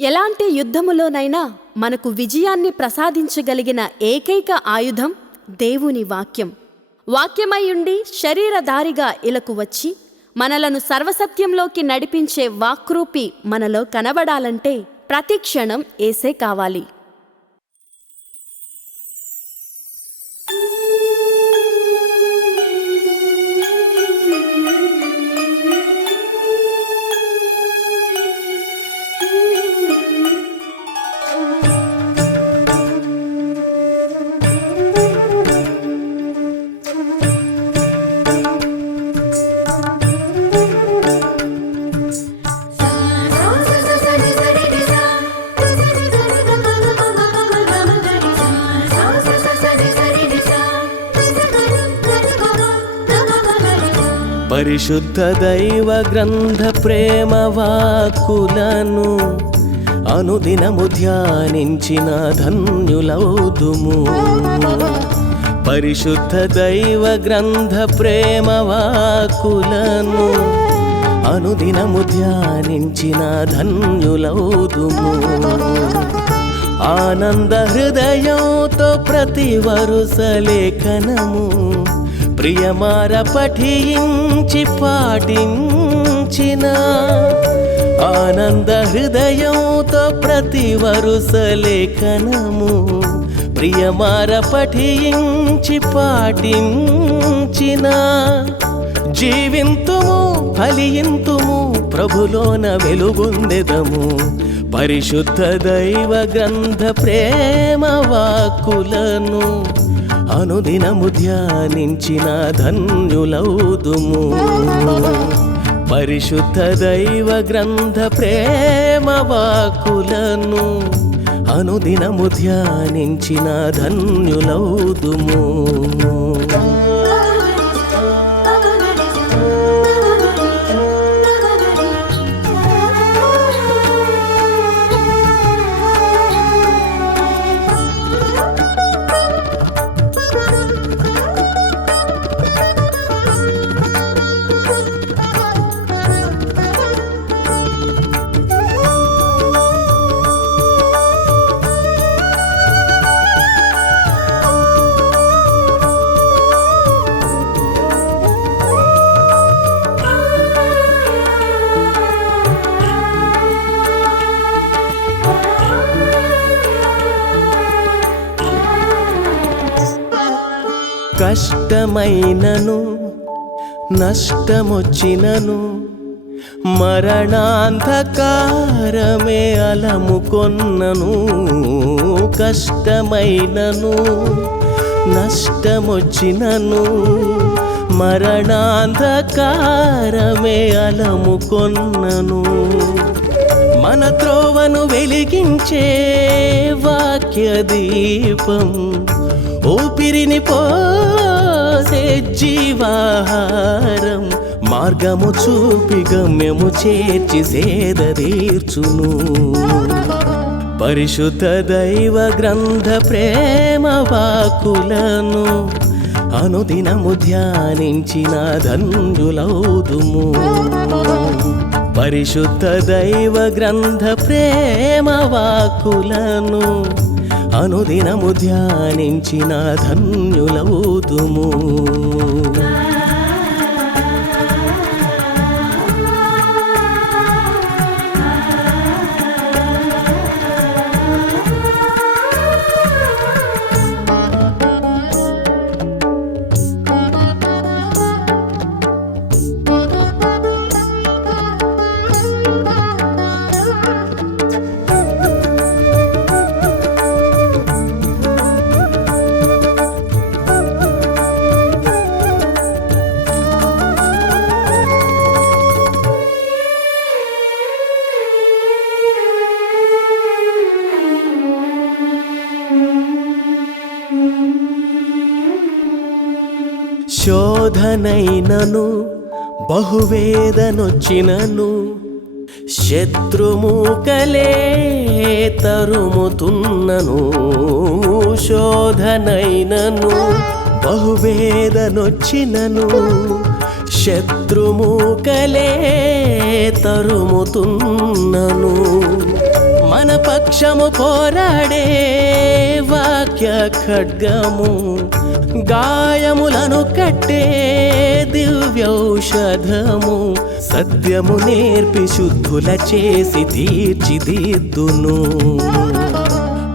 ఎలాంటి యుద్ధములోనైనా మనకు విజయాన్ని ప్రసాదించగలిగిన ఏకైక ఆయుధం దేవుని వాక్యం. వాక్యమైయుండి శరీరధారిగా ఇలకు వచ్చి మనలను సర్వసత్యంలోకి నడిపించే వాక్రూపి మనలో కనబడాలంటే ప్రతి క్షణం ఏసే కావాలి. పరిశుద్ధ దైవ గ్రంథ ప్రేమ వాక్కులను అనుదినము ధ్యానించిన ధన్యులౌదుము పరిశుద్ధ దైవ గ్రంథ ప్రేమ వాక్కులను అనుదినము ధ్యానించిన ధన్యులౌదుము ఆనంద హృదయంతో ప్రతి వరుస లేఖనము ప్రియమార పఠించి పాటించిన ఆనంద హృదయంతో ప్రతి వరుస లేఖనము ప్రియమార పఠించి పాటించిన. జీవింతుము ఫలింతుము ప్రభులోన వెలుగొందెదము. పరిశుద్ధ దైవ గ్రంథ ప్రేమ వాక్కులను అనుదినము ధ్యానించిన ధన్యులౌదుము పరిశుద్ధ దైవ గ్రంథ ప్రేమ వాక్కులను అనుదినము ధ్యానించిన ధన్యులౌదుము కష్టమైనను నష్టమొచ్చినను మరణాంధకారమే అలముకొన్నను కష్టమైనను నష్టమొచ్చినను మరణాంధకారమే అలముకొన్నను. మన త్రోవను వెలిగించే వాక్య దీపం ఊపిరిని పోసే జీవాహారం మార్గము చూపి గమ్యము చేర్చి సేద తీర్చును. పరిశుద్ధ దైవ గ్రంథ ప్రేమ వాకులను అనుదినము ధ్యానించిన ధన్యులౌదుము పరిశుద్ధ దైవ గ్రంథ ప్రేమ వాక్కులను అనుదినము ధ్యానించిన ధన్యులవుతుము. శోధనైనను బహువేదనొచ్చినను శత్రుముకలే తరుముతున్నను శోధనైనను బహువేదనొచ్చినను శత్రుముకలే తరుముతున్నను. మన పక్షము పోరాడే వాక్య ఖడ్గము గాయములను కట్టే దివ్యౌషధము సత్యము నేర్పి శుద్ధుల చేసి తీర్చిదిద్దును.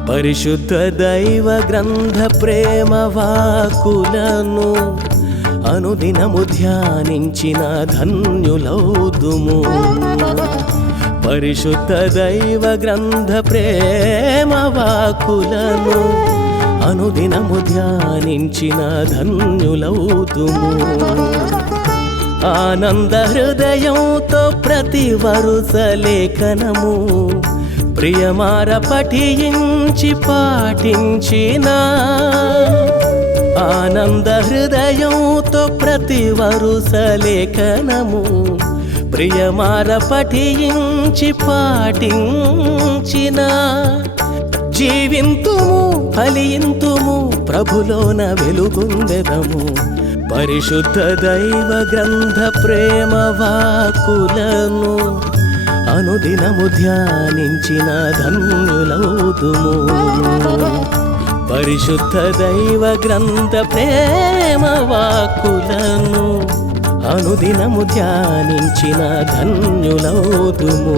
పరిశుద్ధ దైవ గ్రంథ ప్రేమ వాకులను అనుదినము ధ్యానించిన ధన్యులౌదుము పరిశుద్ధ దైవ గ్రంథ ప్రేమ వాకులను అనుదినము ధ్యానించిన ధన్యులవుతుము. ఆనంద హృదయంతో ప్రతి వరుస లేఖనము ప్రియమార పఠించి పాటించిన. ఆనంద హృదయంతో ప్రతి వరుస లేఖనము ప్రియమార పఠించి పాటించిన. జీవింతుము ఫలియింతుము ప్రభులోన వెలుగుందెదము పరిశుద్ధ దైవ గ్రంథ ప్రేమ వాకులను అనుదినము ధ్యానించిన ధన్యులవుతుము పరిశుద్ధ దైవ గ్రంథ ప్రేమ వాకులను అనుదినము ధ్యానించిన ధన్యులవుతుము